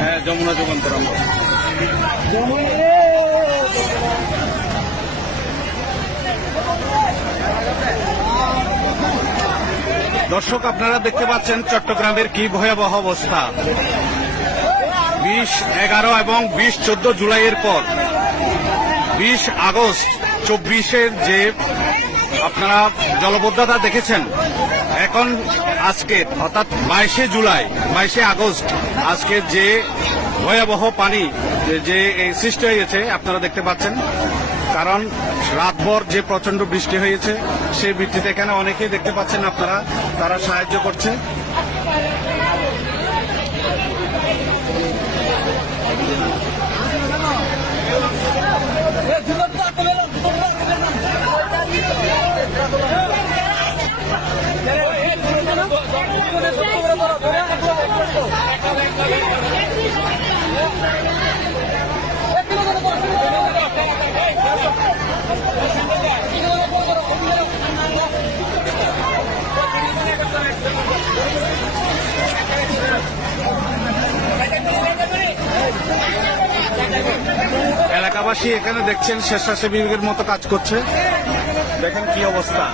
হ্যাঁ, যমুনা যুগান্তরঙ্গ। দর্শক, আপনারা দেখতে পাচ্ছেন চট্টগ্রামের কি ভয়াবহ অবস্থা। 20, 11 এবং 20, 14 জুলাইয়ের পর 20 আগস্ট 24-এর যে আপনারা জলবদ্ধতা দেখেছেন, এখন আজকে অর্থাৎ 22শে জুলাই, 22শে আগস্ট আজকে যে ভয়াবহ পানি যে সৃষ্টি হয়েছে আপনারা দেখতে পাচ্ছেন। কারণ রাতভর যে প্রচন্ড বৃষ্টি হয়েছে, সেই বৃষ্টিতে এখানে অনেকেই দেখতে পাচ্ছেন আপনারা, তারা সাহায্য করছে। এলাকাবাসী এখানে দেখছেন স্বেচ্ছাসেবীদের মতো কাজ করছে। দেখেন কি অবস্থা।